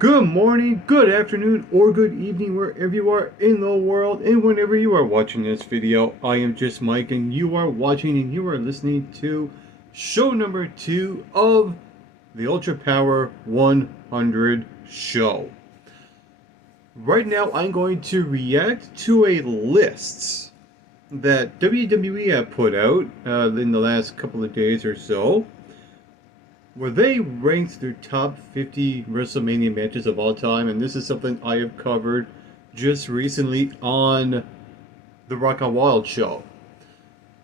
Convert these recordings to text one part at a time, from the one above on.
Good morning, good afternoon, or good evening, wherever you are in the world, and whenever you are watching this video. I am just Mike, and you are watching and you are listening to show number 2 of the Ultra Power 100 show. Right now, I'm going to react to a list that WWE have put out in the last couple of days or so, where they ranked their top 50 WrestleMania matches of all time, and this is something I have covered just recently on the Rock and Wild show.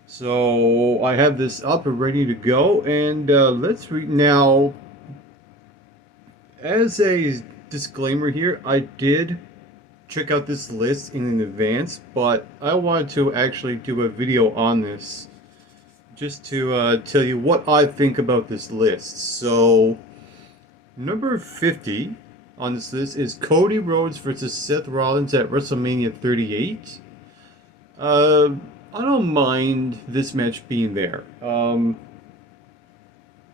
So I have this up and ready to go, and let's read now. As a disclaimer here, I did check out this list in advance, but I wanted to actually do a video on this just to tell you what I think about this list. So, number 50 on this list is Cody Rhodes versus Seth Rollins at WrestleMania 38. Uh, I don't mind this match being there.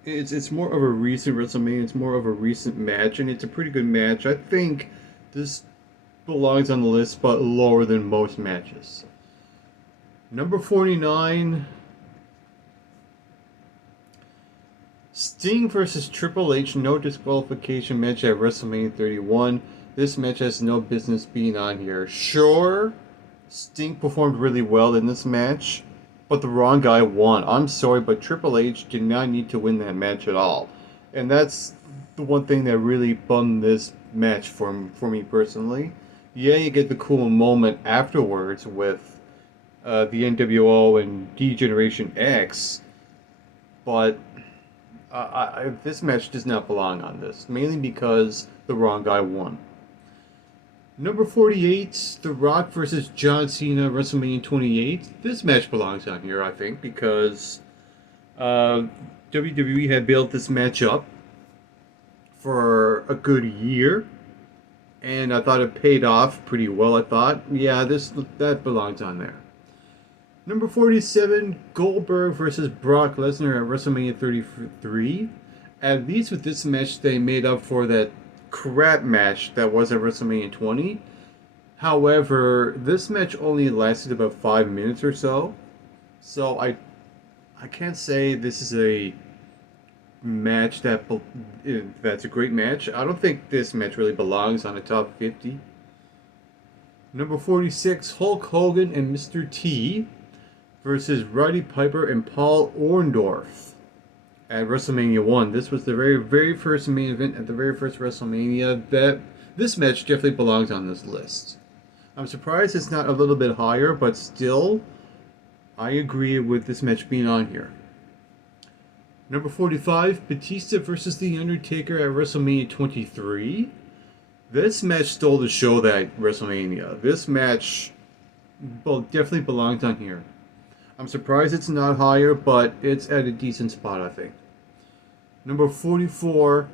It's more of a recent WrestleMania. It's more of a recent match, and it's a pretty good match. I think this belongs on the list, but lower than most matches. Number 49, Sting versus Triple H, no disqualification match at WrestleMania 31. This match has no business being on here. Sure, Sting performed really well in this match, but the wrong guy won. I'm sorry, but Triple H did not need to win that match at all. And that's the one thing that really bummed this match for me personally. Yeah, you get the cool moment afterwards with the NWO and D-Generation X, but this match does not belong on this, mainly because the wrong guy won. Number 48, The Rock versus John Cena, WrestleMania 28. This match belongs on here, I think, because WWE had built this match up for a good year, and I thought it paid off pretty well. I thought, yeah, that belongs on there. Number 47, Goldberg versus Brock Lesnar at WrestleMania 33. At least with this match, they made up for that crap match that was at WrestleMania 20. However, this match only lasted about 5 minutes or so. So I can't say this is a match that's a great match. I don't think this match really belongs on the top 50. Number 46, Hulk Hogan and Mr. T versus Roddy Piper and Paul Orndorff at WrestleMania 1. This was the very first main event at the very first WrestleMania. This match definitely belongs on this list. I'm surprised it's not a little bit higher, but still, I agree with this match being on here. Number 45, Batista versus The Undertaker at WrestleMania 23. This match stole the show that WrestleMania. This match definitely belongs on here. I'm surprised it's not higher, but it's at a decent spot, I think. Number 44,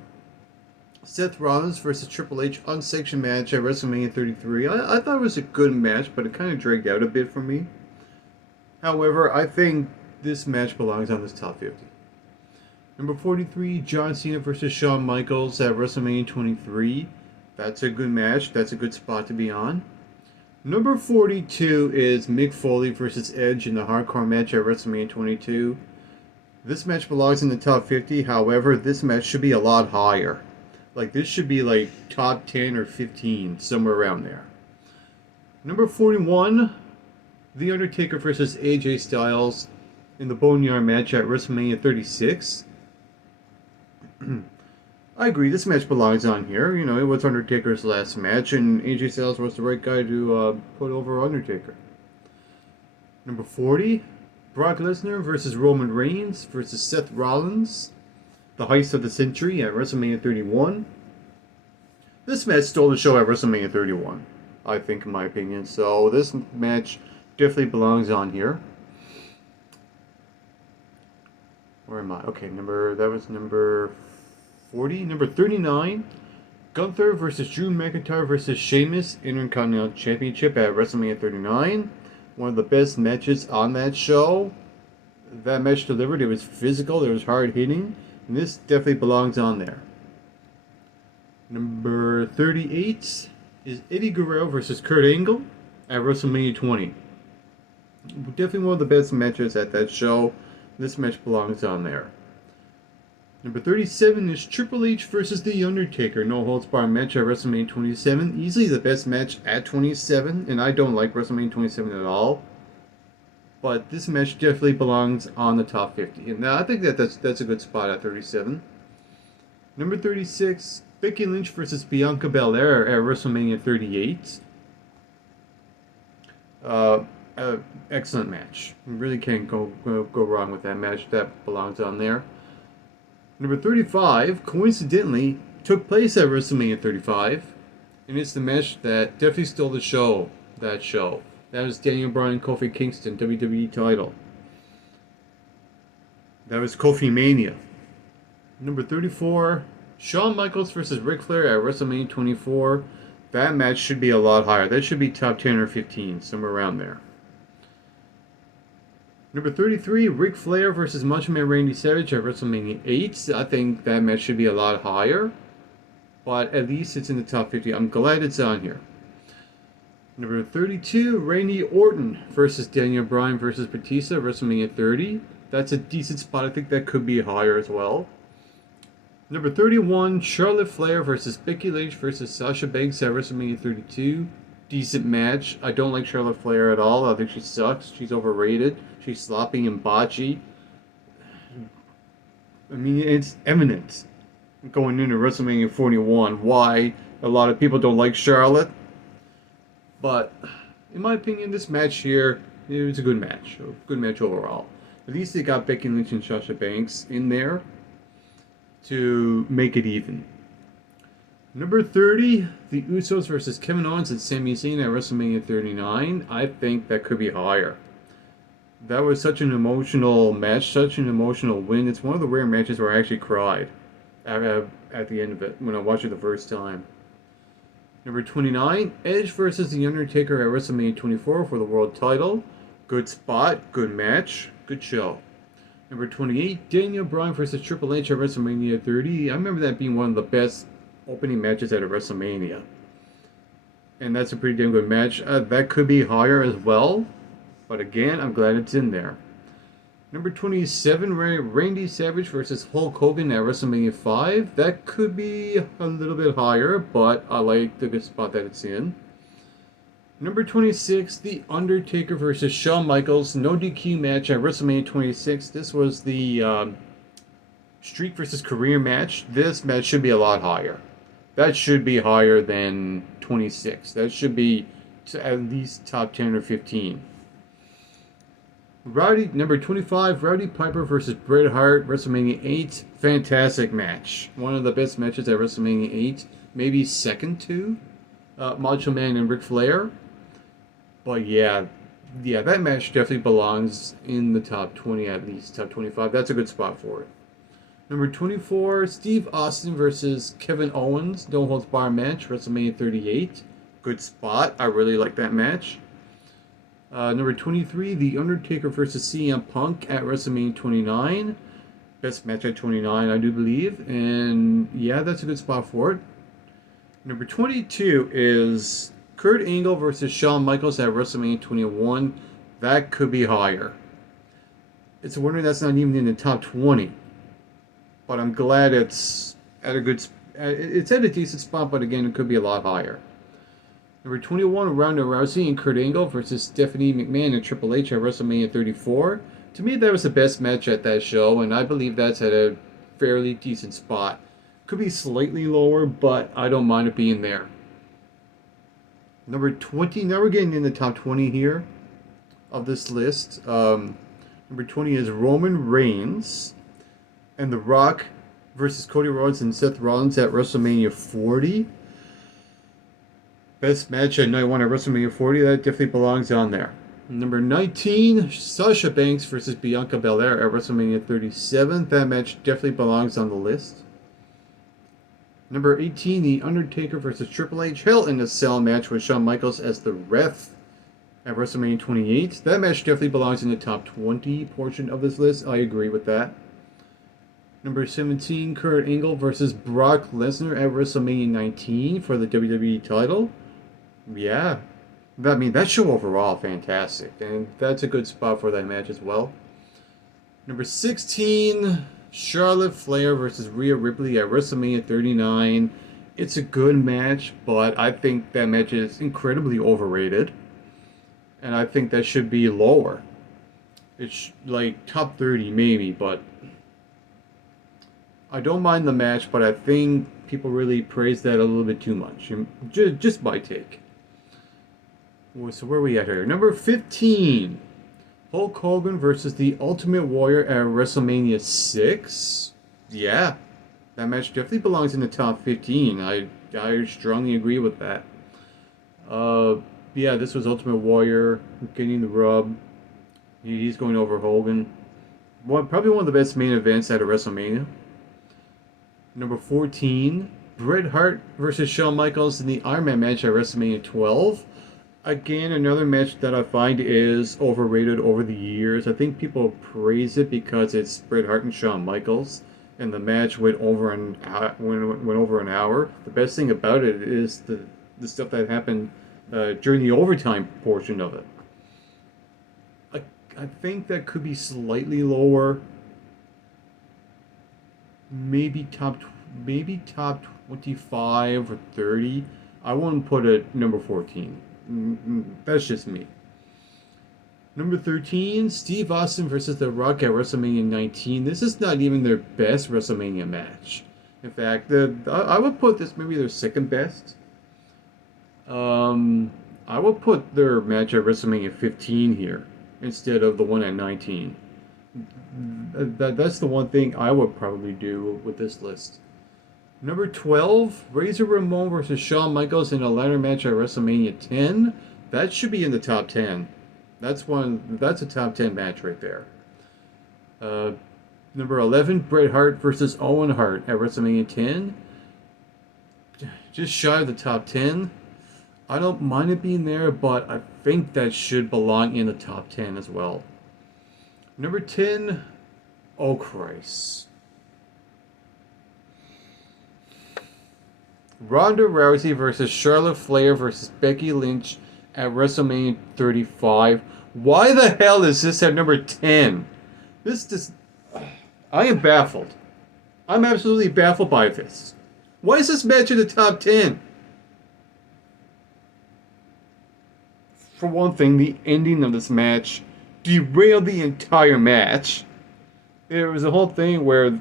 Seth Rollins versus Triple H unsanctioned match at WrestleMania 33. I thought it was a good match, but it kind of dragged out a bit for me. However, I think this match belongs on this top 50. Number 43, John Cena versus Shawn Michaels at WrestleMania 23. That's a good match. That's a good spot to be on. Number 42 is Mick Foley versus Edge in the hardcore match at WrestleMania 22. This match belongs in the top 50. However, this match should be a lot higher. Like, this should be like top 10 or 15, somewhere around there. Number 41, The Undertaker versus AJ Styles in the Boneyard match at WrestleMania 36. I agree, this match belongs on here. You know, it was Undertaker's last match, and AJ Styles was the right guy to put over Undertaker. Number 40, Brock Lesnar versus Roman Reigns versus Seth Rollins, the heist of the century at WrestleMania 31. This match stole the show at WrestleMania 31, I think, in my opinion. So this match definitely belongs on here. Where am I? Okay, that was number 40. Number 39, Gunther versus Drew McIntyre versus Sheamus Intercontinental Championship at WrestleMania 39. One of the best matches on that show. That match delivered. It was physical. It was hard hitting. And this definitely belongs on there. Number Number 38 is Eddie Guerrero versus Kurt Angle at WrestleMania 20. Definitely one of the best matches at that show. This match belongs on there. Number 37 is Triple H versus The Undertaker. No holds barred match at WrestleMania 27. Easily the best match at 27, and I don't like WrestleMania 27 at all. But this match definitely belongs on the top 50. And I think that's a good spot at 37. Number 36, Becky Lynch versus Bianca Belair at WrestleMania 38. Excellent match. You really can't go wrong with that match. That belongs on there. Number 35, coincidentally, took place at WrestleMania 35. And it's the match that definitely stole the show. That show. That was Daniel Bryan, Kofi Kingston, WWE title. That was Kofi Mania. Number 34, Shawn Michaels versus Ric Flair at WrestleMania 24. That match should be a lot higher. That should be top 10 or 15, somewhere around there. Number 33, Ric Flair versus Macho Man Randy Savage at WrestleMania 8. I think that match should be a lot higher, but at least it's in the top 50. I'm glad it's on here. Number 32, Randy Orton versus Daniel Bryan versus Batista, WrestleMania 30. That's a decent spot. I think that could be higher as well. Number 31, Charlotte Flair versus Becky Lynch versus Sasha Banks at WrestleMania 32. Decent match. I don't like Charlotte Flair at all. I think she sucks. She's overrated. She's sloppy and botchy. I mean, it's evident going into WrestleMania 41 why a lot of people don't like Charlotte. But in my opinion, this match here, it was a good match. A good match overall. At least they got Becky Lynch and Sasha Banks in there to make it even. Number 30, the Usos versus Kevin Owens and Sami Zayn at WrestleMania 39. I think that could be higher. That was such an emotional match, such an emotional win. It's one of the rare matches where I actually cried at the end of it when I watched it the first time. Number 29, Edge versus The Undertaker at WrestleMania 24 for the world title. Good spot, good match, good show. Number 28, Daniel Bryan versus Triple H at WrestleMania 30. I remember that being one of the best opening matches at a WrestleMania. And that's a pretty damn good match. That could be higher as well. But again, I'm glad it's in there. Number 27, Randy Savage versus Hulk Hogan at WrestleMania 5. That could be a little bit higher, but I like the good spot that it's in. Number 26, The Undertaker versus Shawn Michaels. No DQ match at WrestleMania 26. This was the Streak versus Career match. This match should be a lot higher. That should be higher than 26. That should be at least top 10 or 15. Number 25, Rowdy Piper versus Bret Hart, WrestleMania 8. Fantastic match. One of the best matches at WrestleMania 8. Maybe second to Macho Man and Ric Flair. But yeah, that match definitely belongs in the top 20 at least, top 25. That's a good spot for it. Number 24, Steve Austin versus Kevin Owens, no holds barred match, WrestleMania 38. Good spot. I really like that match. Number 23, The Undertaker versus CM Punk at WrestleMania 29. Best match at 29, I do believe. And yeah, that's a good spot for it. Number 22 is Kurt Angle versus Shawn Michaels at WrestleMania 21. That could be higher. It's a wonder that's not even in the top 20. But I'm glad it's at a good... It's at a decent spot, but again, it could be a lot higher. Number 21, Ronda Rousey and Kurt Angle versus Stephanie McMahon and Triple H at WrestleMania 34. To me, that was the best match at that show, and I believe that's at a fairly decent spot. Could be slightly lower, but I don't mind it being there. Number 20, now we're getting in the top 20 here of this list. Number 20 is Roman Reigns and The Rock versus Cody Rhodes and Seth Rollins at WrestleMania 40. Best match at night one at WrestleMania 40. That definitely belongs on there. Number 19, Sasha Banks versus Bianca Belair at WrestleMania 37. That match definitely belongs on the list. Number 18, The Undertaker versus Triple H. Hell in a Cell match with Shawn Michaels as the ref at WrestleMania 28. That match definitely belongs in the top 20 portion of this list. I agree with that. Number 17, Kurt Angle versus Brock Lesnar at WrestleMania 19 for the WWE title. Yeah, I mean, that show overall fantastic, and that's a good spot for that match as well. Number 16, Charlotte Flair versus Rhea Ripley at WrestleMania 39. It's a good match, but I think that match is incredibly overrated, and I think that should be lower. It's like top 30 maybe, but I don't mind the match, but I think people really praise that a little bit too much. Just my take. So where are we at here? Number 15. Hulk Hogan versus the Ultimate Warrior at WrestleMania 6. Yeah, that match definitely belongs in the top 15. I strongly agree with that. Uh, yeah, this was Ultimate Warrior getting the rub. He's going over Hogan. Probably one of the best main events at a WrestleMania. Number 14, Bret Hart versus Shawn Michaels in the Iron Man match at WrestleMania 12. Again, another match that I find is overrated over the years. I think people praise it because it's Bret Hart and Shawn Michaels, and the match went over went over an hour. The best thing about it is the stuff that happened during the overtime portion of it. I, I think that could be slightly lower. Maybe top 25 or 30. I wouldn't put it number 14. That's just me. Number 13, Steve Austin versus The Rock at WrestleMania 19. This is not even their best WrestleMania match. In fact, I would put this maybe their second best. I would put their match at WrestleMania 15 here instead of the one at 19. That's the one thing I would probably do with this list. Number 12, Razor Ramon versus Shawn Michaels in a ladder match at WrestleMania 10. That should be in the top 10. That's a top 10 match right there. Number 11, Bret Hart versus Owen Hart at WrestleMania 10. Just shy of the top 10. I don't mind it being there, but I think that should belong in the top 10 as well. Number 10, oh Christ. Ronda Rousey versus Charlotte Flair versus Becky Lynch at WrestleMania 35. Why the hell is this at number 10? I am baffled. I'm absolutely baffled by this. Why is this match in the top 10? For one thing, the ending of this match derailed the entire match. There was a whole thing where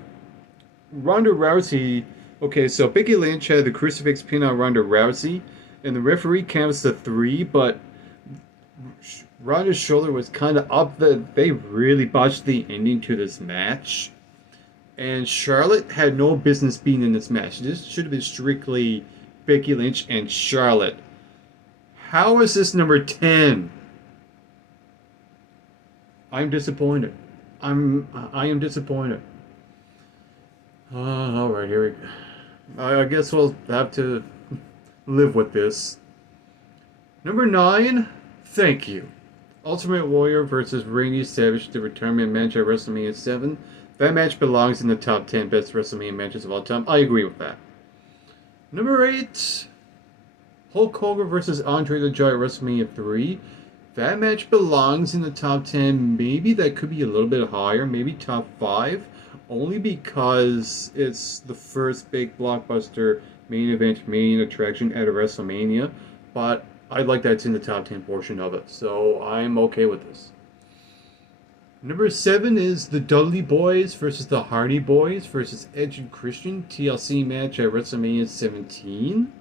Ronda Rousey... Okay, so Becky Lynch had the crucifix pin on Ronda Rousey, and the referee counts to 3, but Ronda's shoulder was kind of up. They really botched the ending to this match. And Charlotte had no business being in this match. This should have been strictly Becky Lynch and Charlotte. How is this number 10? I'm disappointed. I am disappointed. Alright, here we go. I guess we'll have to live with this. Number 9, thank you. Ultimate Warrior versus Randy Savage, the retirement match at WrestleMania 7. That match belongs in the top 10 best WrestleMania matches of all time. I agree with that. Number 8, Hulk Hogan versus Andre the Giant at WrestleMania 3. That match belongs in the top 10. Maybe that could be a little bit higher. Maybe top 5. Only because it's the first big blockbuster main event, main attraction at a WrestleMania. But I'd like that's in the top 10 portion of it. So I'm okay with this. Number 7 is the Dudley Boys versus the Hardy Boys versus Edge and Christian TLC match at WrestleMania 17.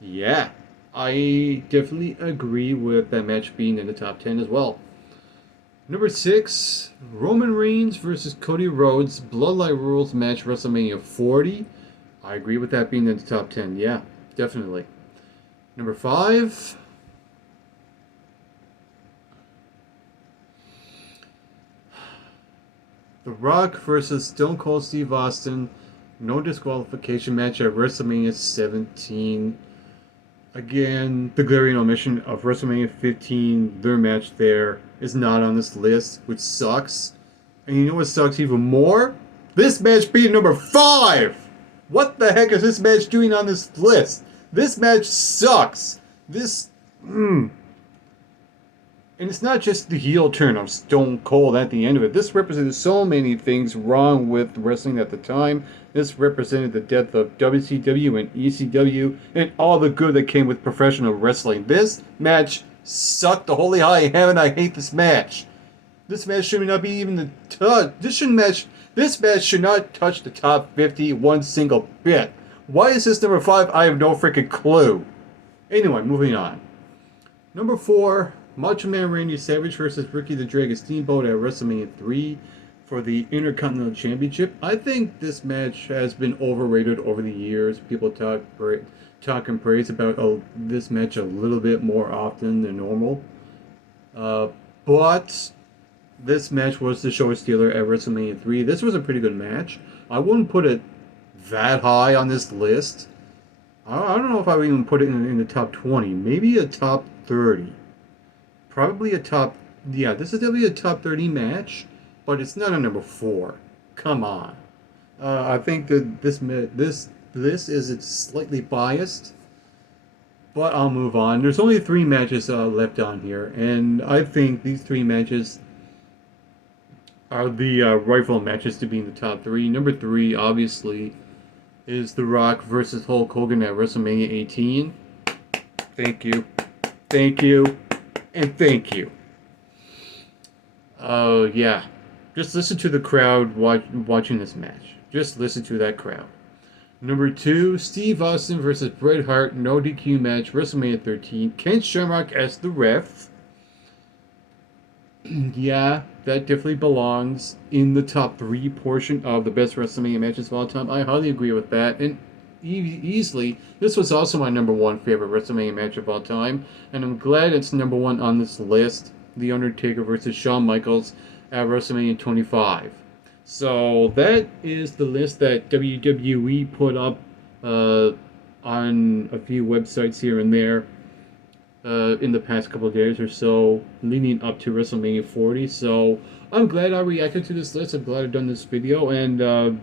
Yeah, I definitely agree with that match being in the top 10 as well. Number 6, Roman Reigns versus Cody Rhodes Bloodline Rules match WrestleMania 40. I agree with that being in the top 10. Yeah, definitely. Number 5, The Rock versus Stone Cold Steve Austin no disqualification match at WrestleMania 17. Again, the glaring omission of WrestleMania 15, their match there, is not on this list, which sucks. And you know what sucks even more? This match being number 5. What the heck is this match doing on this list? This match sucks. This. And it's not just the heel turn of Stone Cold at the end of it. This represented so many things wrong with wrestling at the time. This represented the death of WCW and ECW and all the good that came with professional wrestling. This match sucked the holy high heaven. I hate this match. This match should not be even the This match should not touch the top 50 one single bit. Why is this number 5? I have no freaking clue. Anyway, moving on. Number 4, Macho Man Randy Savage versus Ricky the Dragon Steamboat at WrestleMania 3 for the Intercontinental Championship. I think this match has been overrated over the years. People talk and praise about this match a little bit more often than normal. But this match was the show stealer at WrestleMania 3. This was a pretty good match. I wouldn't put it that high on this list. I don't know if I would even put it in the top 20. Maybe a top 30. Probably a top... Yeah, this is definitely a top 30 match, but it's not a number 4. Come on. I think that this list is slightly biased, but I'll move on. There's only 3 matches left on here, and I think these 3 matches are the rightful matches to be in the top 3. Number 3, obviously, is The Rock versus Hulk Hogan at WrestleMania 18. Thank you. Thank you. And thank you. Oh, yeah. Just listen to the crowd watching this match. Just listen to that crowd. Number 2, Steve Austin versus Bret Hart, no DQ match, WrestleMania 13. Ken Shamrock as the ref. Yeah, that definitely belongs in the top 3 portion of the best WrestleMania matches of all time. I highly agree with that. And easily, this was also my number 1 favorite WrestleMania match of all time. And I'm glad it's number 1 on this list. The Undertaker versus Shawn Michaels at WrestleMania 25. So that is the list that WWE put up on a few websites here and there in the past couple of days or so, leading up to WrestleMania 40. So I'm glad I reacted to this list. I'm glad I've done this video. And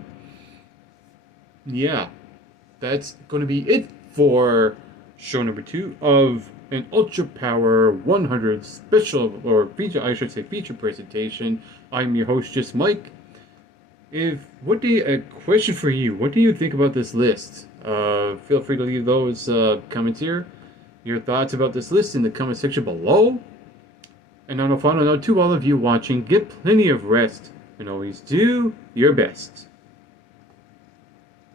yeah, that's going to be it for show number 2 of an Ultra Power 100 special, or feature, I should say feature presentation. I'm your host, Just Mike. A question for you. What do you think about this list? Feel free to leave those comments here. Your thoughts about this list in the comment section below. And on a final note to all of you watching, get plenty of rest and always do your best.